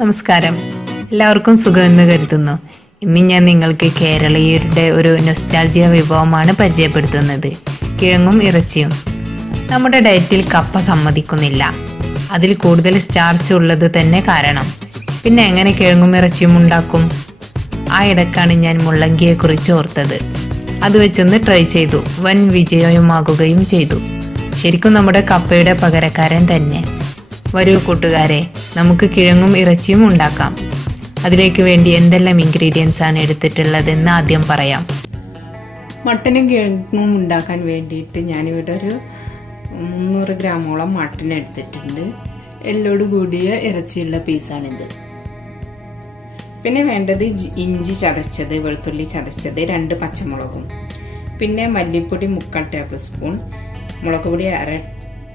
നമസ്കാരം, എല്ലാവർക്കും സുഖമെന്ന് കരുതുന്നു. ഇന്ന് ഞാൻ നിങ്ങൾക്ക് കേരളീയരുടെ ഒരു നൊസ്റ്റാൾജിയ വിഭവമാണ് പരിചയപ്പെടുത്തുന്നത്. കിഴങ്ങും ഇറച്ചിയും. നമ്മുടെ ഡയറ്റിൽ കപ്പ സമ്മതിക്കുന്നില്ല. അതിൽ കൂടുതൽ സ്റ്റാർച്ച് ഉള്ളത് തന്നെ കാരണം. പിന്നെ എങ്ങനെ കിഴങ്ങും ഇറച്ചിയും ഉണ്ടാക്കും? ആ ഇടക്കാണ് ഞാൻ മുള്ളങ്കിയെക്കുറിച്ച് ഓർത്തത്. അത് വെച്ചൊന്ന് ട്രൈ ചെയ്തു. വൻ വിജയമാകുകയും ചെയ്തു. ശരിക്കും നമ്മുടെ കപ്പയുടെ പകരക്കാരൻ തന്നെ. വരൂ കൂട്ടുകാരെ, നമുക്ക് കിഴങ്ങും ഇറച്ചിയും ഉണ്ടാക്കാം. അതിലേക്ക് വേണ്ടി എന്തെല്ലാം ഇൻഗ്രീഡിയൻസ് ആണ് എടുത്തിട്ടുള്ളതെന്ന് ആദ്യം പറയാം. മട്ടനും കിഴങ്ങും ഉണ്ടാക്കാൻ വേണ്ടിയിട്ട് ഞാനിവിടെ ഒരു 300 ഗ്രാമോളം മട്ടൻ എടുത്തിട്ടുണ്ട്. എല്ലോട് കൂടിയ ഇറച്ചിയുള്ള പീസാണിത്. പിന്നെ വേണ്ടത് ഇഞ്ചി ചതച്ചത്, വെളുത്തുള്ളി ചതച്ചത്, 2 പച്ചമുളകും, പിന്നെ മല്ലിപ്പൊടി 3/4 ടേബിൾ സ്പൂൺ, മുളക് പൊടി 1/2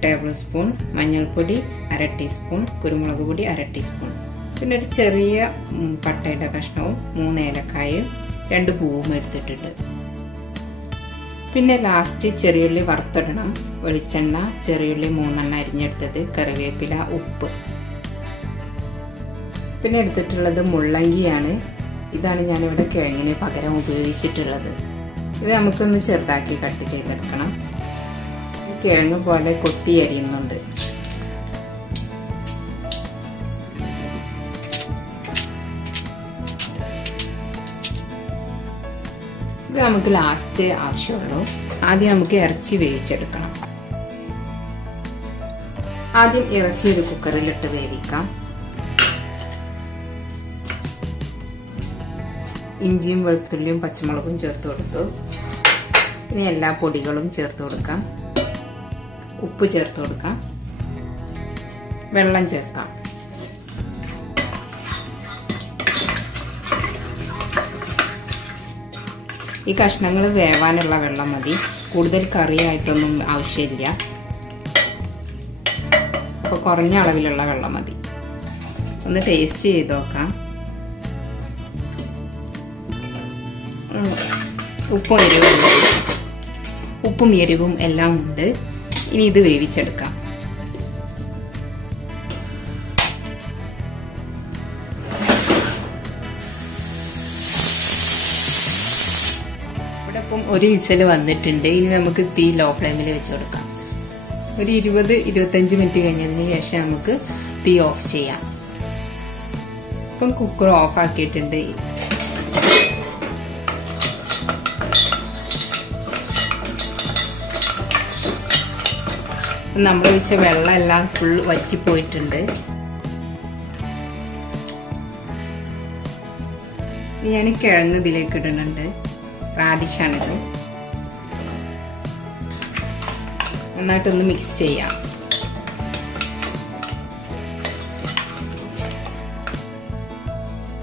ടേബിൾ സ്പൂൺ, മഞ്ഞൾപ്പൊടി 1/2 ടീസ്പൂൺ, കുരുമുളക് പൊടി 1/2 ടീസ്പൂൺ, പിന്നെ ഒരു ചെറിയ പട്ടയുടെ കഷ്ണവും 3 ഏലക്കായും 2 പൂവും എടുത്തിട്ടുണ്ട്. പിന്നെ ലാസ്റ്റ് ചെറിയുള്ളി വറുത്തിടണം. വെളിച്ചെണ്ണ, ചെറിയുള്ളി 3 അരിഞ്ഞെടുത്തത്, കറിവേപ്പില, ഉപ്പ്. പിന്നെ എടുത്തിട്ടുള്ളത് മുള്ളങ്കിയാണ്. ഇതാണ് ഞാനിവിടെ കിഴങ്ങിന് പകരം ഉപയോഗിച്ചിട്ടുള്ളത്. ഇത് നമുക്കൊന്ന് ചെറുതാക്കി കട്ട് ചെയ്തെടുക്കണം. കിഴങ്ങ് പോലെ കൊത്തി അരിയുന്നുണ്ട്. ഇത് നമുക്ക് ലാസ്റ്റ് ആവശ്യമുള്ളൂ. ആദ്യം നമുക്ക് ഇറച്ചി വേവിച്ചെടുക്കണം. ആദ്യം ഇറച്ചി ഒരു കുക്കറിലിട്ട് വേവിക്കാം. ഇഞ്ചിയും വെളുത്തുള്ളിയും പച്ചമുളകും ചേർത്ത് കൊടുത്തു. ഇനി എല്ലാ പൊടികളും ചേർത്ത് കൊടുക്കാം. ഉപ്പ് ചേർത്ത് കൊടുക്കാം. വെള്ളം ചേർക്കാം. ഈ കഷ്ണങ്ങൾ വേവാനുള്ള വെള്ളം മതി. കൂടുതൽ കറിയായിട്ടൊന്നും ആവശ്യമില്ല. അപ്പോൾ കുറഞ്ഞ അളവിലുള്ള വെള്ളം മതി. ഒന്ന് ടേസ്റ്റ് ചെയ്ത് നോക്കാം. ഉപ്പും എരിവും എല്ലാം ഉണ്ട്. ഇനി ഇത് വേവിച്ചെടുക്കാം. ഇവിടെ ഇപ്പം ഒരു വിസിൽ വന്നിട്ടുണ്ട്. ഇനി നമുക്ക് തീ ലോ ഫ്ലെയിമിൽ വെച്ച് കൊടുക്കാം. ഒരു 20-25 മിനിറ്റ് കഴിഞ്ഞതിന് ശേഷം നമുക്ക് തീ ഓഫ് ചെയ്യാം. ഇപ്പം കുക്കർ ഓഫ് ആക്കിയിട്ടുണ്ട്. നമ്മൾ ഒഴിച്ച വെള്ളം എല്ലാം ഫുൾ വറ്റിപ്പോയിട്ടുണ്ട്. ഞാൻ കിഴങ്ങ് ഇതിലേക്ക് ഇടുന്നുണ്ട്. റാഡിഷാണിത്. നന്നായിട്ടൊന്ന് മിക്സ് ചെയ്യാം.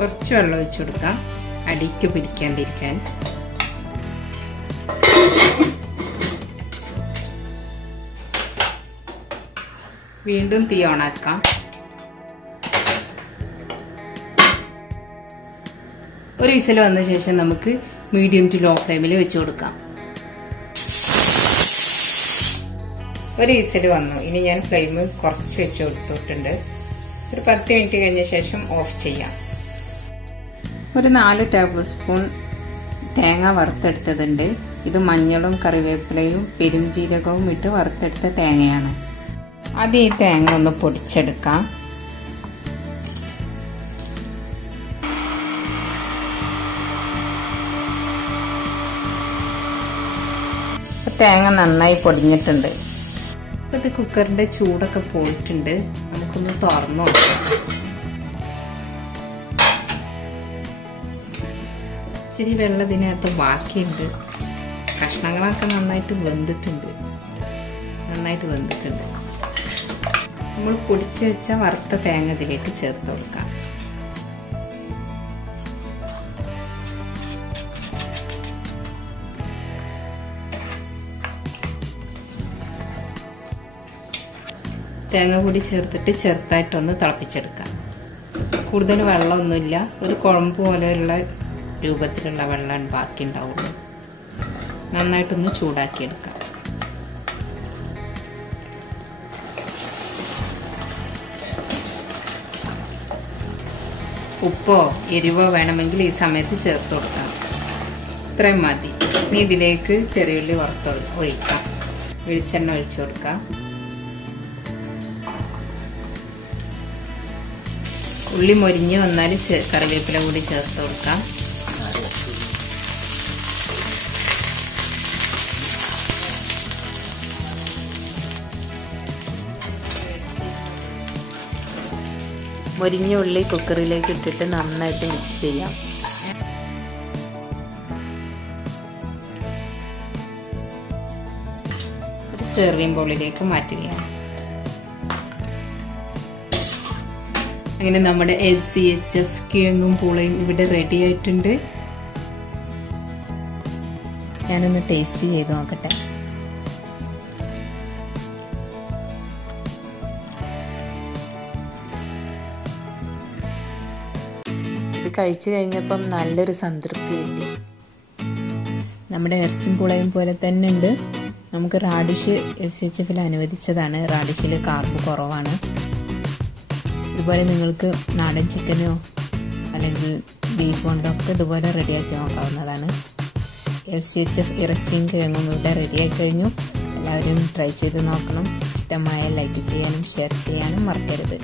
കുറച്ച് വെള്ളം ഒഴിച്ചു കൊടുക്കാം, അടിക്ക് പിടിക്കാണ്ടിരിക്കാൻ. വീണ്ടും തീ ഓണാക്കാം. ഒരു വിസിൽ വന്ന ശേഷം നമുക്ക് മീഡിയം ടു ലോ ഫ്ലെയിമിൽ വെച്ച് കൊടുക്കാം. ഒരു വിസിൽ വന്നു. ഇനി ഞാൻ ഫ്ലെയിം കുറച്ച് വെച്ച് കൊടുത്തിട്ടുണ്ട്. ഒരു 10 മിനിറ്റ് കഴിഞ്ഞ ശേഷം ഓഫ് ചെയ്യാം. ഒരു 4 ടേബിൾ സ്പൂൺ തേങ്ങ വറുത്തെടുത്തതുണ്ട്. ഇത് മഞ്ഞളും കറിവേപ്പിലയും പെരുംജീരകവും ഇട്ട് വറുത്തെടുത്ത തേങ്ങയാണ്. ആദ്യം ഈ തേങ്ങ ഒന്ന് പൊടിച്ചെടുക്കാം. തേങ്ങ നന്നായി പൊടിഞ്ഞിട്ടുണ്ട്. ഇപ്പം ഇത് കുക്കറിൻ്റെ ചൂടൊക്കെ പോയിട്ടുണ്ട്. നമുക്കൊന്ന് തുറന്നു നോക്കാം. ഇച്ചിരി വെള്ളം ഇതിനകത്ത് ബാക്കിയുണ്ട്. കഷ്ണങ്ങളൊക്കെ നന്നായിട്ട് വെന്തിട്ടുണ്ട്. നമ്മൾ പൊടിച്ചു വെച്ച വറുത്ത തേങ്ങ ഇതിലേക്ക് ചേർത്ത് കൊടുക്കാം. തേങ്ങ കൂടി ചേർത്തിട്ട് ചെറുതായിട്ടൊന്ന് തിളപ്പിച്ചെടുക്കാം. കൂടുതൽ വെള്ളമൊന്നുമില്ല. ഒരു കുഴമ്പ് പോലെയുള്ള രൂപത്തിലുള്ള വെള്ളം ബാക്കി ഉണ്ടാവുള്ളൂ. നന്നായിട്ടൊന്ന് ചൂടാക്കിയെടുക്കാം. ഉപ്പോ എരിവോ വേണമെങ്കിൽ ഈ സമയത്ത് ചേർത്ത് കൊടുക്കാം. ഇത്രയും മതി. ഇനി ഇതിലേക്ക് ചെറിയുള്ളി ഒഴിക്കാം. വെളിച്ചെണ്ണ ഒഴിച്ചു കൊടുക്കാം. ഉള്ളി മൊരിഞ്ഞ് വന്നാൽ കറിവേപ്പില കൂടി ചേർത്ത് കൊടുക്കാം. മൊരിഞ്ഞ ഉള്ളി കുക്കറിലേക്ക് ഇട്ടിട്ട് നന്നായിട്ട് മിക്സ് ചെയ്യാം. ഒരു സെർവിങ് ബൗളിലേക്ക് മാറ്റുകയാണ്. അങ്ങനെ നമ്മുടെ LCHF കിഴങ്ങും പൂളയും ഇവിടെ റെഡി ആയിട്ടുണ്ട്. ഞാനൊന്ന് ടേസ്റ്റ് ചെയ്ത് നോക്കട്ടെ. ഇത് കഴിച്ചു കഴിഞ്ഞപ്പം നല്ലൊരു സംതൃപ്തി കിട്ടി. നമ്മുടെ ഇറച്ചിയും പൂളയും പോലെ തന്നെ ഉണ്ട്. നമുക്ക് റാഡിഷ് LCHFൽ അനുവദിച്ചതാണ്. റാഡിഷിൽ കാർബ് കുറവാണ്. ഇതുപോലെ നിങ്ങൾക്ക് നാടൻ ചിക്കനോ അല്ലെങ്കിൽ ബീഫ് കൊണ്ടോ ഒക്കെ ഇതുപോലെ റെഡിയാക്കി നോക്കാവുന്നതാണ്. LCHF ഇറച്ചിയും കിഴങ്ങും ഇവിടെ റെഡിയായി കഴിഞ്ഞു. എല്ലാവരും ട്രൈ ചെയ്ത് നോക്കണം. ഇഷ്ടമായ ലൈക്ക് ചെയ്യാനും ഷെയർ ചെയ്യാനും മറക്കരുത്.